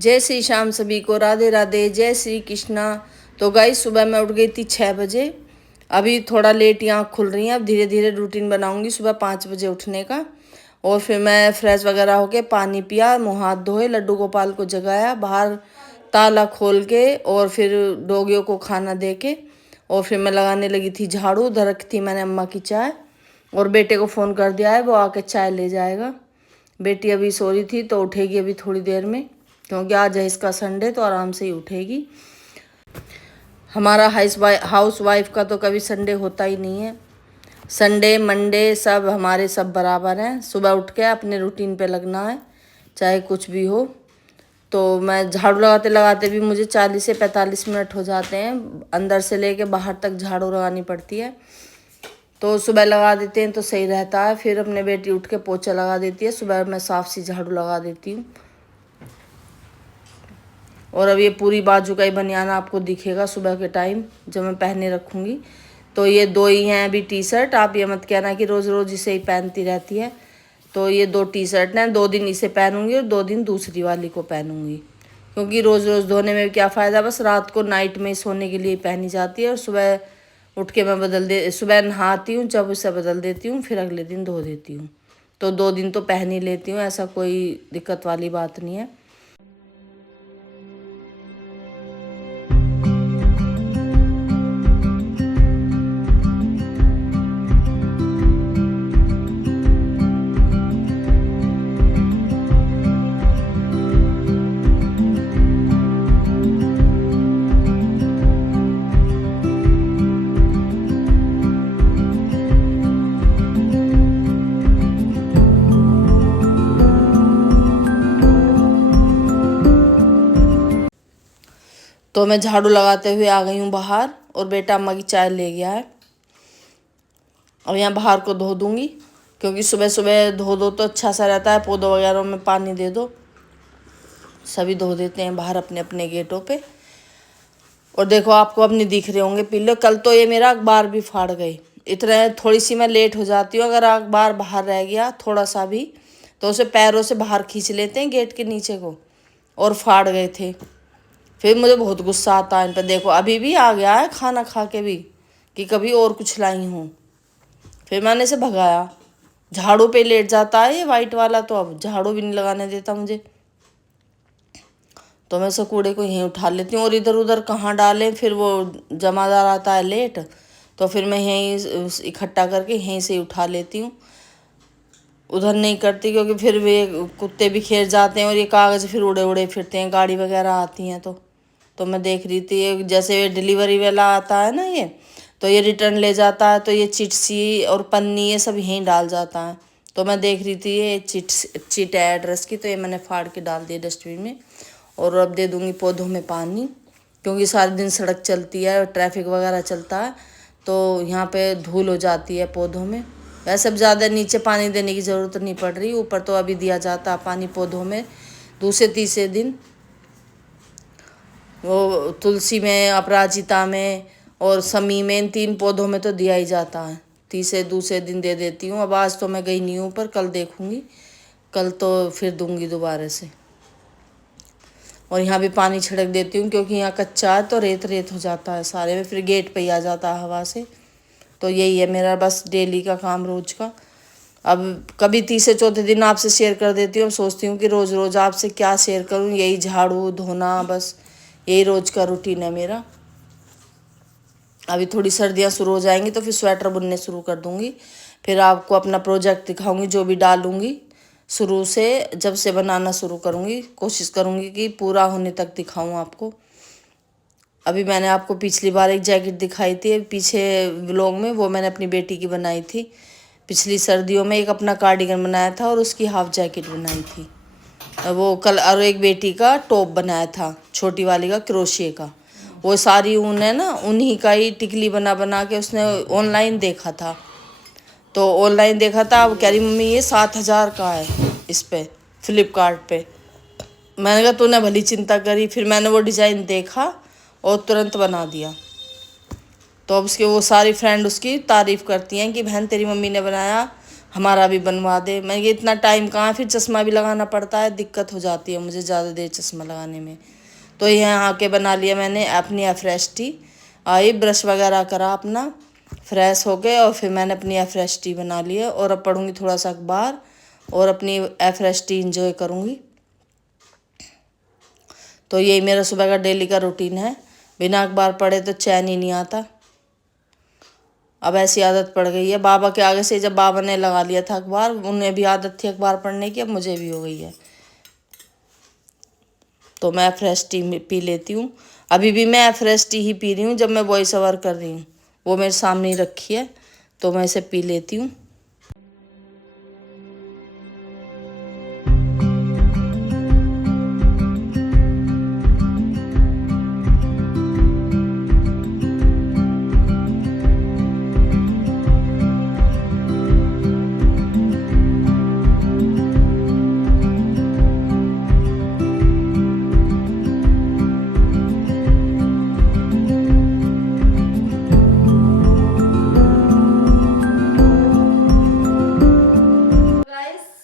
जय श्री श्याम सभी को, राधे राधे, जय श्री कृष्णा। तो गाइस सुबह मैं उठ गई थी 6 बजे। अभी थोड़ा लेट ही आँख खुल रही है। अब धीरे धीरे रूटीन बनाऊंगी सुबह 5 बजे उठने का। और फिर मैं फ्रेश वगैरह होके पानी पिया, मुँह हाथ धोए, लड्डू गोपाल को जगाया, बाहर ताला खोल के और फिर डॉगियों को खाना दे के और फिर मैं लगाने लगी थी झाड़ू। उधर रखी थी मैंने अम्मा की चाय और बेटे को फ़ोन कर दिया है, वो आके चाय ले जाएगा। बेटी अभी सो रही थी तो उठेगी अभी थोड़ी देर में, क्योंकि आज है इसका संडे तो आराम से ही उठेगी। हमारा हाउस वाइफ का तो कभी संडे होता ही नहीं है। संडे मंडे सब हमारे सब बराबर हैं। सुबह उठ के अपने रूटीन पे लगना है, चाहे कुछ भी हो। तो मैं झाड़ू लगाते लगाते भी मुझे 40 से 45 मिनट हो जाते हैं। अंदर से लेके बाहर तक झाड़ू लगानी पड़ती है। तो सुबह लगा देते हैं तो सही रहता है। फिर अपने बेटी उठ के पोछा लगा देती है, सुबह मैं साफ सी झाड़ू लगा देती हूँ। और अब ये पूरी बाजू का ही बनियान आपको दिखेगा सुबह के टाइम जब मैं पहने रखूँगी। तो ये 2 ही हैं अभी टी शर्ट। आप ये मत कहना कि रोज़ रोज़ इसे ही पहनती रहती है। तो ये 2 टी शर्ट हैं, 2 दिन इसे पहनूंगी और 2 दिन दूसरी वाली को पहनूंगी, क्योंकि रोज़ रोज़ धोने में क्या फ़ायदा। बस रात को नाइट में सोने के लिए पहनी जाती है और सुबह उठ के मैं सुबह नहाती हूँ, जब उसे बदल देती हूँ, फिर अगले दिन धो देती हूँ। तो 2 दिन तो पहन ही लेती हूँ, ऐसा कोई दिक्कत वाली बात नहीं है। तो मैं झाड़ू लगाते हुए आ गई हूँ बाहर और बेटा अम्मा की चाय ले गया है। अब यहाँ बाहर को धो दूँगी, क्योंकि सुबह सुबह धो दो तो अच्छा सा रहता है। पौधों वगैरह में पानी दे दो, सभी धो देते हैं बाहर अपने अपने गेटों पे। और देखो आपको अपने दिख रहे होंगे पिल्ले। कल तो ये मेरा अखबार भी फाड़ गई। इतना थोड़ी सी मैं लेट हो जाती हूँ, अगर अखबार बाहर रह गया थोड़ा सा भी तो उसे पैरों से बाहर खींच लेते हैं गेट के नीचे को, और फाड़ गए थे। फिर मुझे बहुत गुस्सा आता है इन पर। देखो अभी भी आ गया है खाना खा के भी कि कभी और कुछ लाई हूँ। फिर मैंने इसे भगाया। झाड़ू पे लेट जाता है ये वाइट वाला, तो अब झाड़ू भी नहीं लगाने देता मुझे। तो मैं इसे कूड़े को यहीं उठा लेती हूँ, और इधर उधर कहाँ डालें, फिर वो जमादार आता है लेट, तो फिर मैं यहीं इकट्ठा करके यहीं से उठा लेती हूँ। उधर नहीं करती, क्योंकि फिर वे कुत्ते भी खेर जाते हैं और ये कागज़ फिर उड़े उड़े फिरते हैं, गाड़ी वगैरह आती हैं। तो मैं देख रही थी जैसे डिलीवरी वाला आता है ना, ये तो ये रिटर्न ले जाता है, तो ये चिट्सी और पन्नी ये सब यहीं डाल जाता है। तो मैं देख रही थी ये चिट है एड्रेस की, तो ये मैंने फाड़ के डाल दिया डस्टबिन में। और अब दे दूँगी पौधों में पानी, क्योंकि सारे दिन सड़क चलती है और ट्रैफिक वगैरह चलता है, तो यहाँ पे धूल हो जाती है पौधों में। वैसे अब ज़्यादा नीचे पानी देने की ज़रूरत नहीं पड़ रही, ऊपर तो अभी दिया जाता है पानी पौधों में दूसरे तीसरे दिन। वो तुलसी में, अपराजिता में और समी में, इन 3 पौधों में तो दिया ही जाता है। तीसरे दूसरे दिन दे देती हूँ। अब आज तो मैं गई नहीं हूँ, पर कल देखूँगी, कल तो फिर दूँगी दोबारा से। और यहाँ भी पानी छिड़क देती हूँ, क्योंकि यहाँ कच्चा है तो रेत रेत हो जाता है सारे में, फिर गेट पे ही आ जाता है हवा से। तो यही है मेरा बस डेली का काम रोज़ का। अब कभी तीसरे चौथे दिन आपसे शेयर कर देती हूँ। सोचती हूँ कि रोज़ रोज़ आपसे क्या शेयर करूँ, यही झाड़ू धोना, बस यही रोज़ का रूटीन है मेरा। अभी थोड़ी सर्दियाँ शुरू हो जाएंगी तो फिर स्वेटर बुनने शुरू कर दूँगी। फिर आपको अपना प्रोजेक्ट दिखाऊँगी, जो भी डालूँगी शुरू से, जब से बनाना शुरू करूँगी कोशिश करूँगी कि पूरा होने तक दिखाऊँ आपको। अभी मैंने आपको पिछली बार एक जैकेट दिखाई थी पीछे व्लॉग में, वो मैंने अपनी बेटी की बनाई थी। पिछली सर्दियों में एक अपना कार्डिगन बनाया था और उसकी हाफ जैकेट बनाई थी वो कल, और एक बेटी का टॉप बनाया था छोटी वाली का क्रोशिया का। वो सारी ऊन है ना, उन्हीं का ही टिकली बना बना के उसने ऑनलाइन देखा था। तो ऑनलाइन देखा था, अब कह रही मम्मी ये 7,000 का है इस पे फ्लिपकार्ट पे। मैंने कहा तूने भली चिंता करी। फिर मैंने वो डिज़ाइन देखा और तुरंत बना दिया। तो अब उसके वो सारी फ्रेंड उसकी तारीफ़ करती हैं कि बहन तेरी मम्मी ने बनाया हमारा भी बनवा दे। मैं ये इतना टाइम कहाँ, फिर चश्मा भी लगाना पड़ता है, दिक्कत हो जाती है मुझे ज़्यादा देर चश्मा लगाने में। तो यहाँ आके बना लिया मैंने अपनी एफ टी। आई ब्रश वगैरह करा अपना, फ्रेश हो गए और फिर मैंने अपनी एफ टी बना ली है। और अब पढ़ूंगी थोड़ा सा अखबार और अपनी एफ टी इंजॉय करूँगी। तो यही मेरा सुबह का डेली का रूटीन है। बिना अखबार पढ़े तो चैन ही नहीं आता। अब ऐसी आदत पड़ गई है बाबा के आगे से, जब बाबा ने लगा लिया था अखबार, उन्हें भी आदत थी अखबार पढ़ने की, अब मुझे भी हो गई है। तो मैं फ्रेश टी पी लेती हूँ। अभी भी मैं फ्रेश टी ही पी रही हूँ जब मैं वॉइस ओवर कर रही हूँ। वो मेरे सामने ही रखी है तो मैं इसे पी लेती हूँ।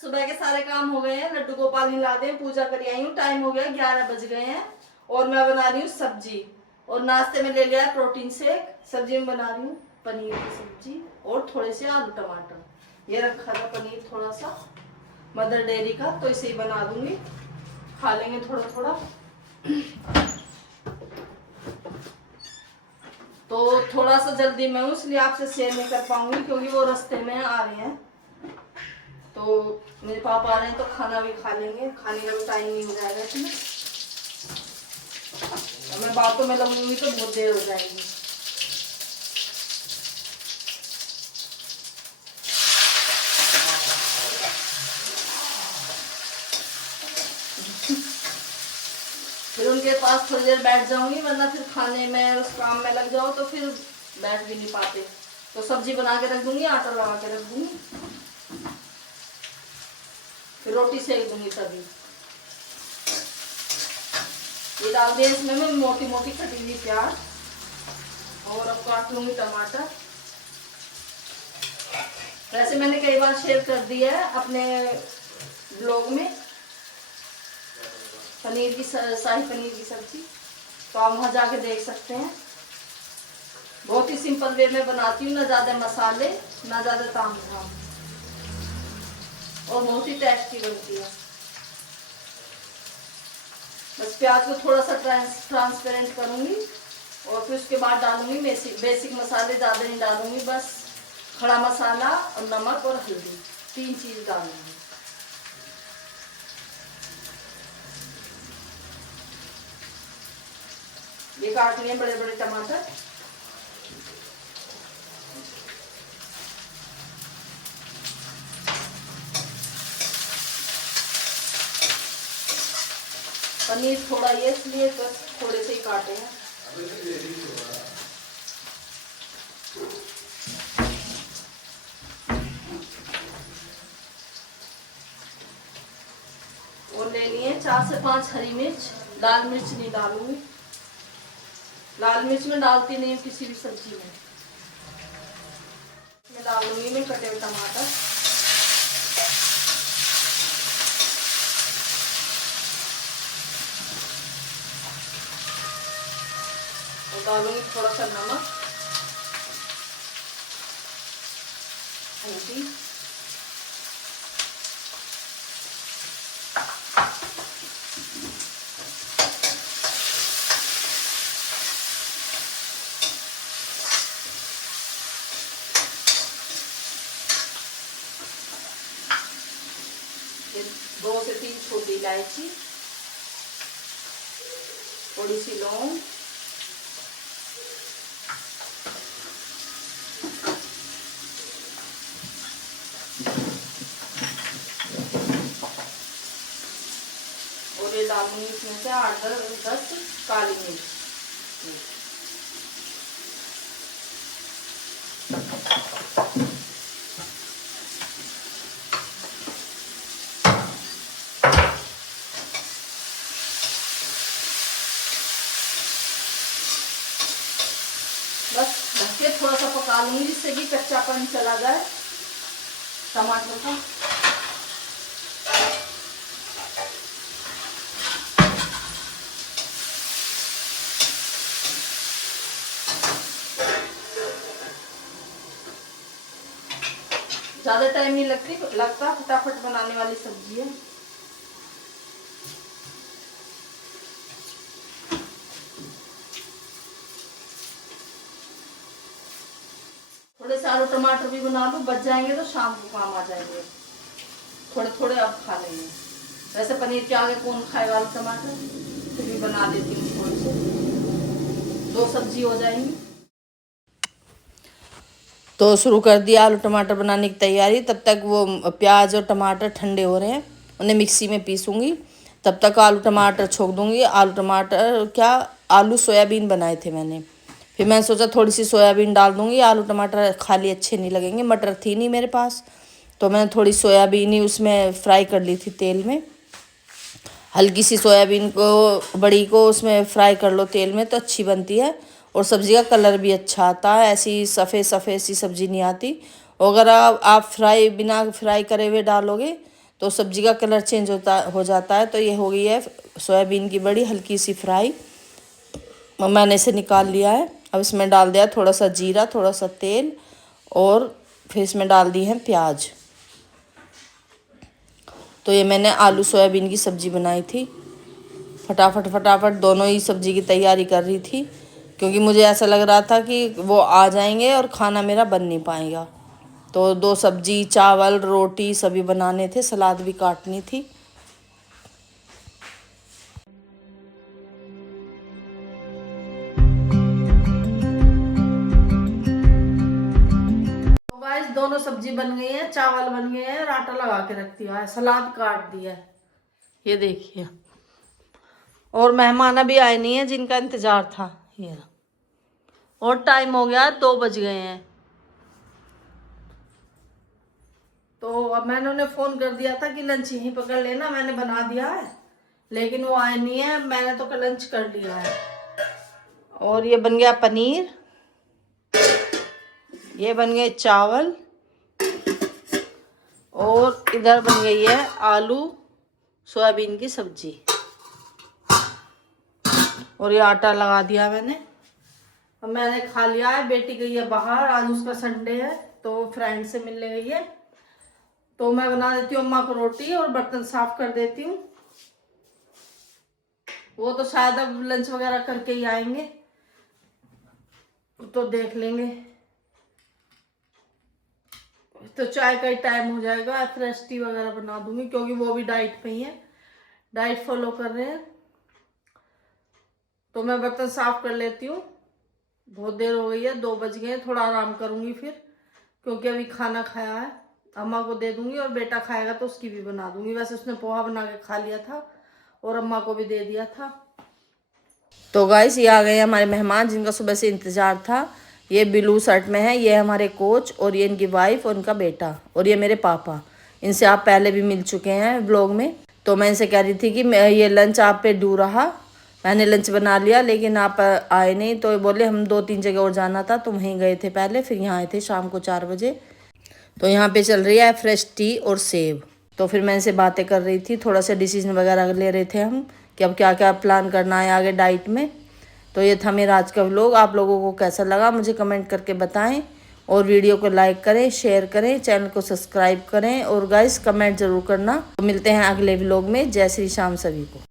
सुबह के सारे काम हो गए हैं, लड्डू गोपाल ला दे, पूजा कर आई हूँ। टाइम हो गया 11 बज गए हैं और मैं बना रही हूँ सब्जी। और नाश्ते में ले लिया है प्रोटीन शेक। सब्जी में बना रही हूँ पनीर की सब्जी और थोड़े से आलू टमाटर। ये रखा था पनीर थोड़ा सा मदर डेयरी का, तो इसे ही बना दूंगी, खा लेंगे थोड़ा थोड़ा। तो थोड़ा सा जल्दी में हूँ इसलिए आपसे शेयर नहीं कर पाऊंगी, क्योंकि वो रास्ते में आ रहे हैं। तो मेरे पापा आ रहे हैं तो खाना भी खा लेंगे, खाने का भी टाइम नहीं हो जाएगा इसमें। मैं बातों में लगूंगी तो बहुत देर हो जाएगी। फिर उनके पास थोड़ी देर बैठ जाऊंगी, वरना फिर खाने में उस काम में लग जाओ तो फिर बैठ भी नहीं पाते। तो सब्जी बना के रख दूंगी, आटा लगा के रख दूंगी, फिर रोटी सेक दूंगी तभी। ये डाल दिया इसमें मैं मोटी मोटी कटी हुई प्याज, और अब काट लूंगी टमाटर। वैसे मैंने कई बार शेयर कर दिया है अपने ब्लॉग में पनीर की शाही पनीर की सब्जी, तो आप वहाँ जाके देख सकते हैं। बहुत ही सिंपल वे में बनाती हूँ, ना ज़्यादा मसाले ना ज़्यादा तामझाम, और बहुत ही टेस्टी बनती है। बस प्याज को थोड़ा सा ट्रांसपेरेंट करूँगी और फिर उसके बाद डालूंगी बेसिक मसाले, ज़्यादा नहीं डालूंगी, बस खड़ा मसाला और नमक और हल्दी, 3 चीज़ डालूंगी। ये काट लिए बड़े बड़े टमाटर। पनीर थोड़ा ये इसलिए बस थोड़े से ही काटे हैं। और ले लिए 4 से 5 हरी मिर्च। लाल मिर्च नहीं डालूंगी, लाल मिर्च में डालती नहीं हूँ किसी भी सब्जी में। मैं डालूंगी मैं कटे हुए टमाटर, और डालूंगी थोड़ा सा नमक, हल्दी, ये 2 से 3 छोटी इलायची, थोड़ी सी लौंग, और ये डालूंगी इसमें से 8-10 काली मिर्च। बस ढक के थोड़ा सा पका लूंगी जिससे कि कच्चापन चला जाए। टमाटर का। ज़्यादा टाइम नहीं लगता, फटाफट बनाने वाली सब्जी है। थोड़े से आलू टमाटर भी बना लो, बच जाएंगे तो शाम को काम आ जाएंगे। थोड़े थोड़े अब खा लेंगे। वैसे पनीर के आगे कौन खाएगा आलू टमाटर, फिर भी बना देती हूँ थोड़े से, 2 सब्जी हो जाएंगी। तो शुरू कर दिया आलू टमाटर बनाने की तैयारी। तब तक वो प्याज और टमाटर ठंडे हो रहे हैं, उन्हें मिक्सी में पीसूँगी। तब तक आलू टमाटर छोक दूँगी। आलू टमाटर क्या, आलू सोयाबीन बनाए थे मैंने, फिर मैंने सोचा थोड़ी सी सोयाबीन डाल दूँगी। आलू टमाटर खाली अच्छे नहीं लगेंगे, मटर थी नहीं मेरे पास, तो मैंने थोड़ी सोयाबीन ही उसमें फ्राई कर ली थी तेल में। हल्की सी सोयाबीन को, बड़ी को उसमें फ्राई कर लो तेल में तो अच्छी बनती है, और सब्ज़ी का कलर भी अच्छा आता है। ऐसी सफ़ेद सफ़ेद सी सब्ज़ी नहीं आती। और अगर आप बिना फ्राई करे हुए डालोगे तो सब्ज़ी का कलर चेंज हो जाता है। तो ये हो गई है सोयाबीन की बड़ी हल्की सी फ्राई, मैंने इसे निकाल लिया है। अब इसमें डाल दिया थोड़ा सा जीरा, थोड़ा सा तेल, और फिर इसमें डाल दी है प्याज। तो ये मैंने आलू सोयाबीन की सब्ज़ी बनाई थी। फटाफट दोनों ही सब्ज़ी की तैयारी कर रही थी, क्योंकि मुझे ऐसा लग रहा था कि वो आ जाएंगे और खाना मेरा बन नहीं पाएगा। तो 2 सब्ज़ी, चावल, रोटी सभी बनाने थे, सलाद भी काटनी थी। तो गाइस दोनों सब्जी बन गई है, चावल बन गए हैं, आटा लगा के रख दिया है, सलाद काट दिया है, ये देखिए। और मेहमान अभी आए नहीं है जिनका इंतजार था ये, और टाइम हो गया 2 बज गए हैं। तो अब मैंने उन्हें फ़ोन कर दिया था कि लंच यहीं पकड़ लेना, मैंने बना दिया है, लेकिन वो आए नहीं है। मैंने तो लंच कर लिया है। और ये बन गया पनीर, ये बन गए चावल, और इधर बन गई है आलू सोयाबीन की सब्जी, और ये आटा लगा दिया मैंने। अब मैंने खा लिया है। बेटी गई है बाहर, आज उसका संडे है तो फ्रेंड से मिलने गई है। तो मैं बना देती हूँ अम्मा को रोटी और बर्तन साफ कर देती हूँ। वो तो शायद अब लंच वगैरह करके ही आएंगे, तो देख लेंगे। तो चाय का ही टाइम हो जाएगा, फ्रेश टी वगैरह बना दूंगी, क्योंकि वो भी डाइट पे ही है, डाइट फॉलो कर रहे हैं। तो मैं बर्तन साफ कर लेती हूँ, बहुत देर हो गई है, 2 बज गए। थोड़ा आराम करूंगी फिर, क्योंकि अभी खाना खाया है। अम्मा को दे दूंगी और बेटा खाएगा तो उसकी भी बना दूंगी। वैसे उसने पोहा बना के खा लिया था और अम्मा को भी दे दिया था। तो गाइस ये आ गए हमारे मेहमान जिनका सुबह से इंतज़ार था। ये ब्लू शर्ट में है, ये हमारे कोच, और ये इनकी वाइफ और उनका बेटा, और ये मेरे पापा। इनसे आप पहले भी मिल चुके हैं ब्लॉग में। तो मैं इनसे कह रही थी कि ये लंच आप पे ड्यू रहा, मैंने लंच बना लिया लेकिन आप आए नहीं। तो बोले हम 2-3 जगह और जाना था, तो वहीं गए थे पहले, फिर यहाँ आए थे शाम को 4 बजे। तो यहाँ पे चल रही है फ्रेश टी और सेब। तो फिर मैं इनसे बातें कर रही थी, थोड़ा सा डिसीजन वगैरह ले रहे थे हम कि अब क्या क्या प्लान करना है आगे डाइट में। तो ये था मेरा आज का व्लॉग। आप लोगों को कैसा लगा मुझे कमेंट करके बताएं, और वीडियो को लाइक करें, शेयर करें, चैनल को सब्सक्राइब करें, और गाइस कमेंट ज़रूर करना। तो मिलते हैं अगले व्लॉग में। जय श्री श्याम सभी को।